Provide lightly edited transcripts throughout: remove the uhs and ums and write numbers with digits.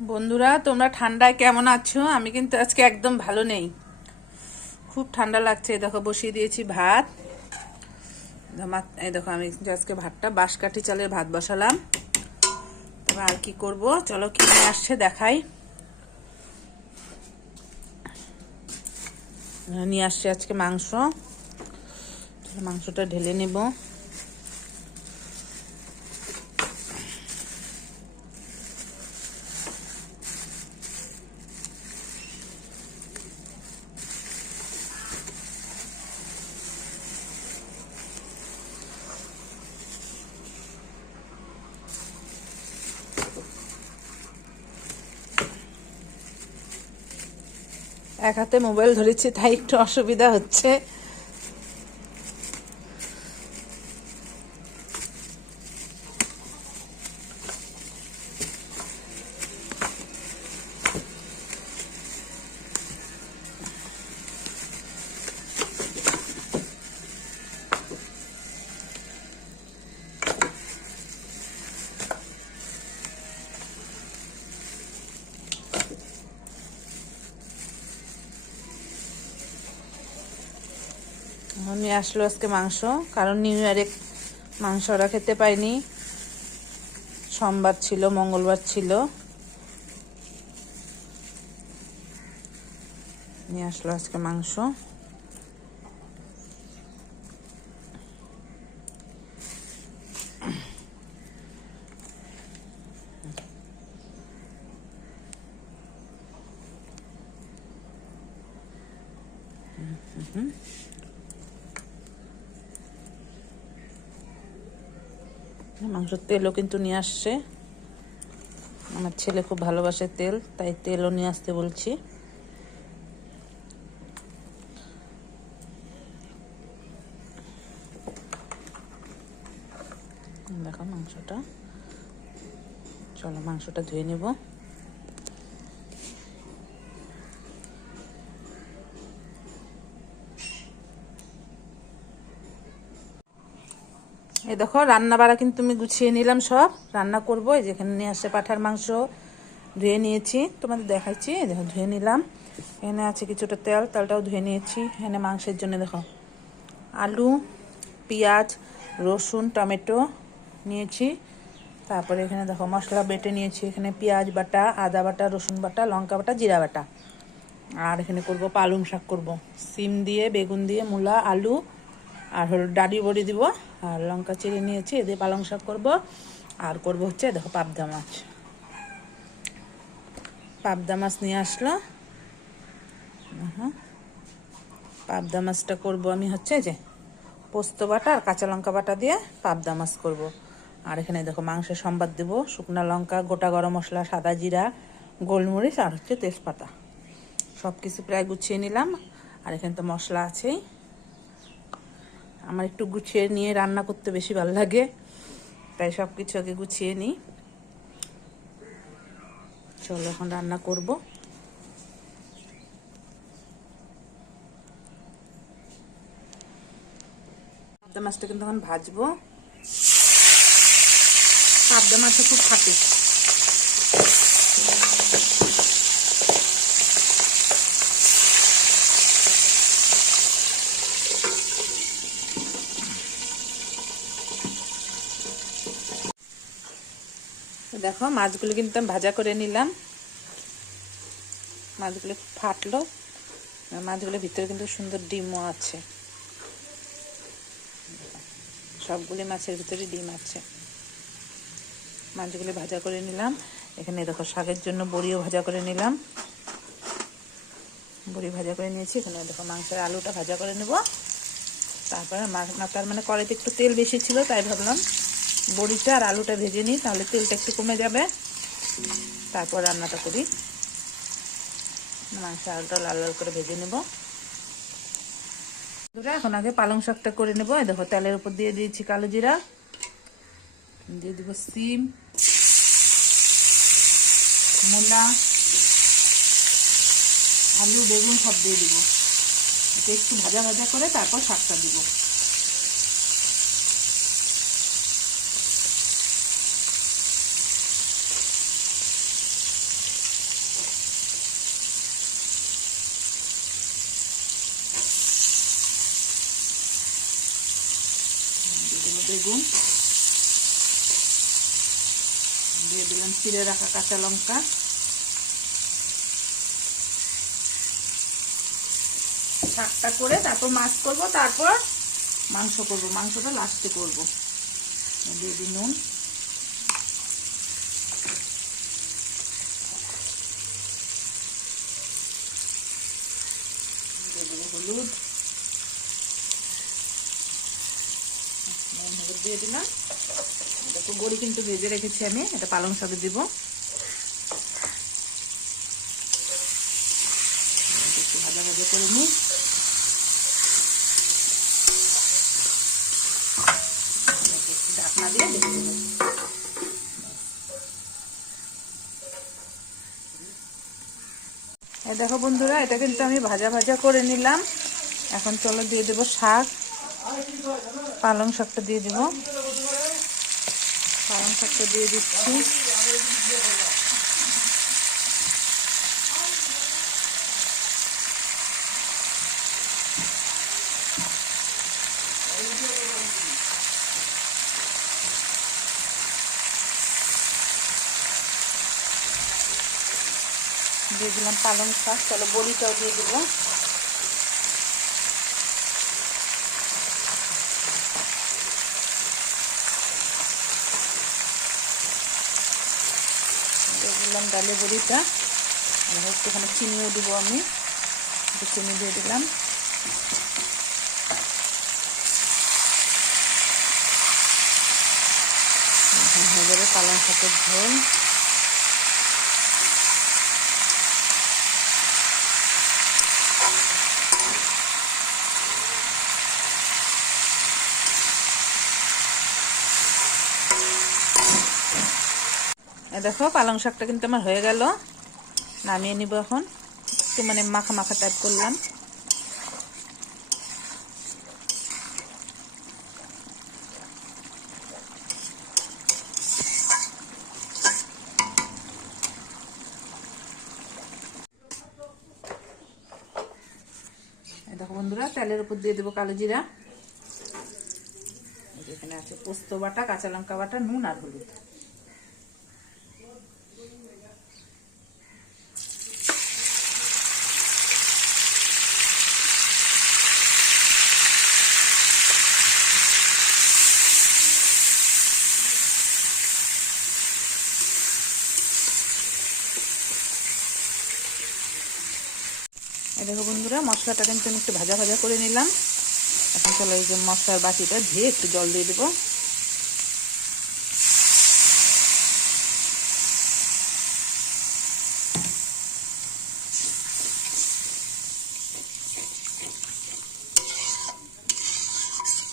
বন্ধুরা, তোমরা ঠান্ডায় কেমন আছো? আমি কিন্তু আজকে একদম ভালো নেই, খুব ঠান্ডা লাগছে। দেখো বসিয়ে দিয়েছি ভাত। এই দেখো আমি আজকে ভাতটা বাঁশকাঠি চালের ভাত বসালাম। তবে আর কি করব, চলো কি নিয়ে আসছে দেখাই। নিয়ে আসছে আজকে মাংস, মাংসটা ঢেলে নেব। এক হাতে মোবাইল ধরেছি, তাই একটু অসুবিধা হচ্ছে। নিয়ে আসলো আজকে মাংস, কারণ নিউ ইয়ারে মাংস ওরা খেতে পাইনি। সোমবার ছিল, মঙ্গলবার ছিল, নিয়ে আসলো আজকে মাংস। মাংসের তেলও কিন্তু নিয়ে আসছে। আমার ছেলে খুব ভালোবাসে তেল, তাই তেলও নিয়ে আসতে বলছি। দেখো মাংসটা, চলো মাংসটা ধুয়ে নেব। এই দেখো রান্না বাড়া কিন্তু আমি গুছিয়ে নিলাম, সব রান্না করবো। এই যেখানে নিয়ে আসছে পাঠার মাংস, ধুয়ে নিয়েছি, তোমাদের দেখাচ্ছি। দেখো ধুয়ে নিলাম। এখানে আছে কিছুটা তেল, তেলটাও ধুয়ে নিয়েছি। এখানে মাংসের জন্য দেখো আলু, পেঁয়াজ, রসুন, টমেটো নিয়েছি। তারপরে এখানে দেখো মশলা বেটে নিয়েছি। এখানে পেঁয়াজ বাটা, আদা বাটা, রসুন বাটা, লঙ্কা বাটা, জিরা বাটা। আর এখানে করব পালং শাক করব, সিম দিয়ে, বেগুন দিয়ে, মূলা, আলু আর হলো ডাঁটি বড়ি দিব। আর লঙ্কা চিড়ে নিয়েছি, এদের পালং শাক করব। আর করব হচ্ছে দেখো পাবদা মাছ, পাবদা মাছ নিয়ে আসলো। পাবদা মাছটা করব আমি হচ্ছে যে পোস্ত বাটা আর কাঁচা লঙ্কা বাটা দিয়ে পাবদা মাছ করব। আর এখানে দেখো মাংসের সম্বাদ দেব, শুকনো লঙ্কা, গোটা গরম মশলা, সাদা জিরা, গোলমরিচ আর হচ্ছে তেজপাতা। সব কিছু প্রায় গুছিয়ে নিলাম। আর এখানে তো মশলা আছেই। আমার একটু গুছিয়ে নিয়ে রান্না করতে বেশি ভালো লাগে, তাই সব কিছু আগে গুছিয়ে নিই। চলো এখন রান্না করব। পাবদা মাছটা কিন্তু এখন ভাজবো। পাবদা মাছটা খুব থাকে। দেখো মাছগুলো কিন্তু আমি ভাজা করে নিলাম। মাছগুলো ফাটলো, মাছগুলোর ভিতরে কিন্তু সুন্দর ডিমও আছে। সবগুলি মাছের ভিতরে ডিম আছে। মাছগুলো ভাজা করে নিলাম। এখানে দেখো শাকের জন্য বড়িও ভাজা করে নিলাম, বড়ি ভাজা করে নিয়েছি। এখানে দেখো মাংসের আলুটা ভাজা করে নেব। তারপরে তার মানে কড়াইতে একটু তেল বেশি ছিল, তাই ভাবলাম বড়িটা আর আলুটা ভেজে নিই, তাহলে তেলটা একটু কমে যাবে। তারপর রান্নাটা করি। মাংসের আলুটা লাল লাল করে ভেজে নেব। এখন আগে পালং শাকটা করে নেবো। এই দেখো তেলের উপর দিয়ে দিয়েছি কালো জিরা, দিয়ে দিব সিম, মূলা, আলু, বেগুন সব দিয়ে দিব। এটা একটু ভাজা ভাজা করে তারপর শাকটা দিব। বেগুন, দিয়ে দিলাম চিড়ে রাখা কাঁচা লঙ্কা, শাকটা করে তারপর মাছ করব, তারপর মাংস করব, মাংসটা লাস্টে করব। দিয়ে দিই নুন, দিয়ে দেবো হলুদ, হলুদ দিয়ে দিলাম। দেখো বড়ি কিন্তু ভেজে রেখেছি আমি, এটা পালং শাকে দিব। একটু ভাজা ভাজা করে নিই। ঢাকনা দিয়ে ঢেকে দেবো। দেখো বন্ধুরা, এটা কিন্তু আমি ভাজা ভাজা করে নিলাম। এখন চলো দিয়ে দেবো শাক, পালং শাকটা দিয়ে দেব। পালং শাকটা দিয়ে দিচ্ছি। দিয়ে দিলাম পালং শাক, চলো বড়িটাও দিয়ে দেবো। দিয়ে দিলাম ডালে বড়িটা, একটুখানি চিনিও দিব, আমি একটু চিনি দিয়ে দিলাম। হয়ে যাবে পালং শাকের ঝোল। দেখো পালং শাকটা কিন্তু আমার হয়ে গেল, নামিয়ে নিব। এখন একটু মানে মাখা মাখা টাইপ করলাম। দেখো বন্ধুরা, তেলের উপর দিয়ে দেবো কালো জিরা। এখানে আছে পোস্ত বাটা, কাঁচা লঙ্কা বাটা, নুন আর হলুদ। দেখো বন্ধুরা, মশলাটা কিন্তু আমি একটু ভাজা ভাজা করে নিলাম। এখন চলো এই যে মশলার বাটিটা ধুয়ে একটু জল দিয়ে দেবো।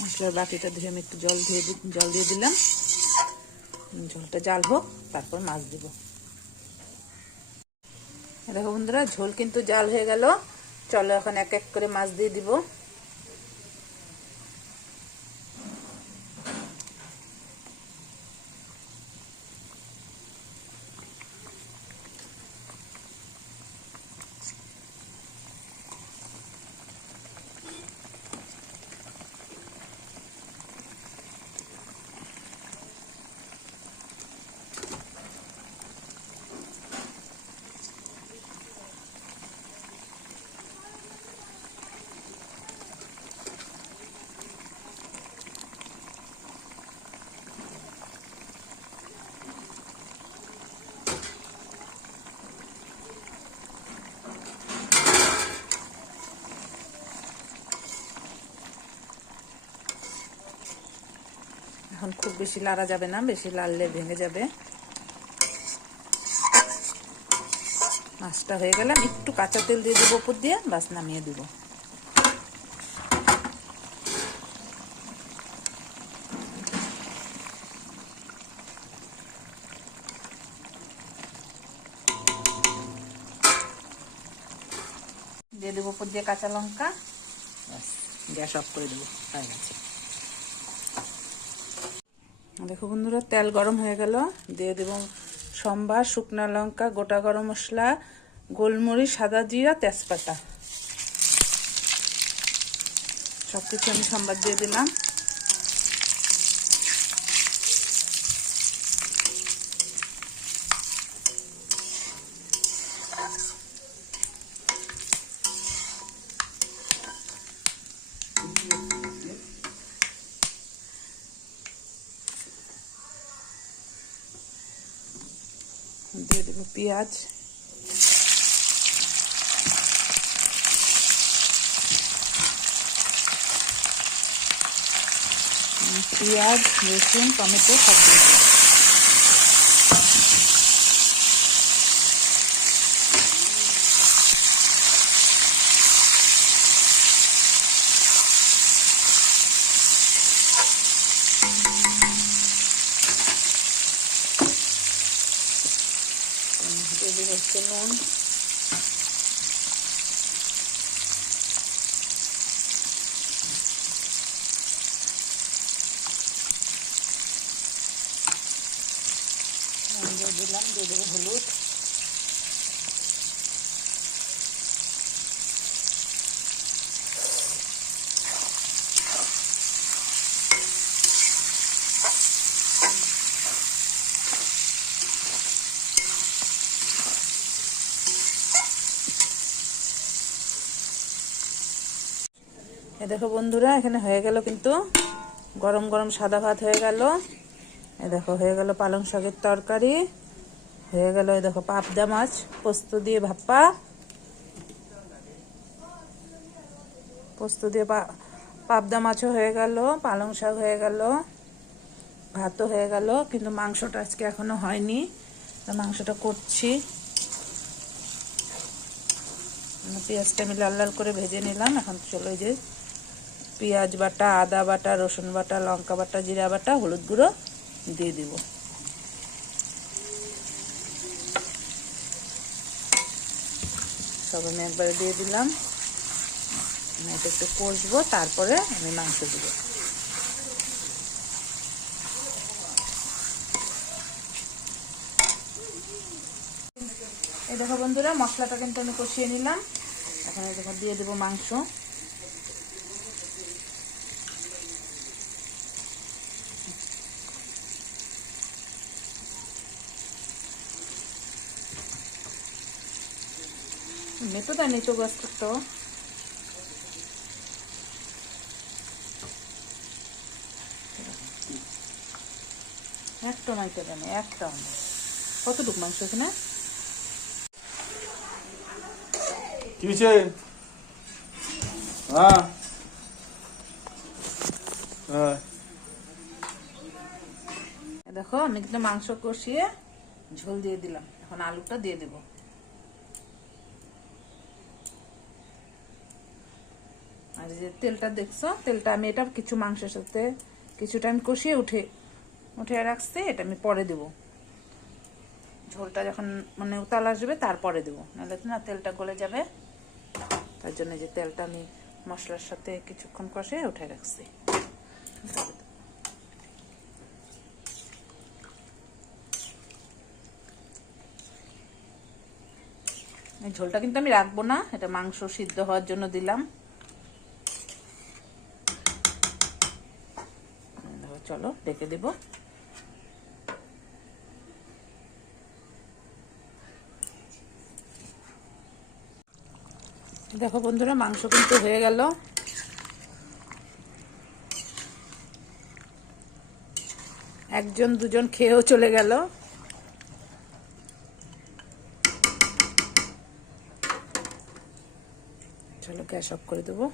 মশলার বাটিটা ধুয়ে আমি একটু জল দিয়ে দিলাম। ঝোলটা জাল হোক, তারপর মাছ দিব। দেখো বন্ধুরা, ঝোল কিন্তু জাল হয়ে গেল। চলো এখন এক এক করে মাছ দিয়ে দিব। এখন খুব বেশি লাড়া যাবে না, বেশি লাড়লে ভেঙে যাবে। মাছটা হয়ে গেলে একটু কাঁচা তেল দিয়ে দেবো উপর দিয়ে, বাস নামিয়ে দেবো। দিয়ে দেবো উপর দিয়ে কাঁচা লঙ্কা, বাস গ্যাস অফ করে দেবো, হয়ে গেছে। দেখো বন্ধুরা, তেল গরম হয়ে গেল। দিয়ে দেবো সম্বার, শুকনো লঙ্কা, গোটা গরম মশলা, গোলমরিচ, সাদা জিরা, তেজপাতা, সবকিছু আমি সম্বার দিয়ে দিলাম। দিয়ে দেবো পেঁয়াজ, রসুন, টমেটো সব দিয়ে দেবো। দিয়ে দেবো হচ্ছে নুন, দিয়ে দিলাম, দিয়ে দেবো হলুদ, এ দেখো বন্ধুরা এখানে হয়ে গেল কিন্তু গরম গরম সাদা ভাত হয়ে গেল। এ দেখো হয়ে গেল পালং শাকের তরকারি, হয়ে গেল এই দেখো পাবদা মাছ পোস্ত দিয়ে ভাপা, পোস্ত দিয়ে পাবদা মাছও হয়ে গেল, পালং শাক হয়ে গেল, ভাতও হয়ে গেল, কিন্তু মাংসটা আজকে এখনো হয়নি, মাংসটা করছি। পেঁয়াজটা আমি লাল লাল করে ভেজে নিলাম। এখন চলো যে পেঁয়াজ বাটা, আদা বাটা, রসুন বাটা, লঙ্কা বাটা, জিরা বাটা, হলুদ গুঁড়ো দিয়ে দিব। সব আমি একবারে দিয়ে দিলাম। এটা একটু কষবো, তারপরে আমি মাংস দিব। এই দেখো বন্ধুরা মশলাটা কিন্তু আমি কষিয়ে নিলাম। এখন দেখো দিয়ে দেবো মাংস। মেটোটা নিচু গাছ তো একটা মাইতে দেন, একটা কতটুকু মাংস এখানে কি হয়েছে? হ্যাঁ দেখো আমি কিন্তু মাংস কষিয়ে ঝোল দিয়ে দিলাম। এখন আলুটা দিয়ে দেবো। আর যে তেলটা দেখছো, তেলটা আমি এটা কিছু মাংসের সাথে কিছুটা আমি কষিয়ে উঠে রাখছি, এটা আমি পরে দেবো। ঝোলটা যখন মানে উতাল আসবে তারপরে দেবো, নাহলে না তেলটা গলে যাবে। তার জন্য যে তেলটা আমি মশলার সাথে কিছুক্ষণ কষিয়ে উঠে রাখছি। এই ঝোলটা কিন্তু আমি রাখবো না, এটা মাংস সিদ্ধ হওয়ার জন্য দিলাম। চলো ডেকে দেব। দেখো বন্ধুরা মাংস কিন্তু হয়ে গেল। একজন দুজন খেয়েও চলে গেল। চলো গ্যাস অফ করে দেবো।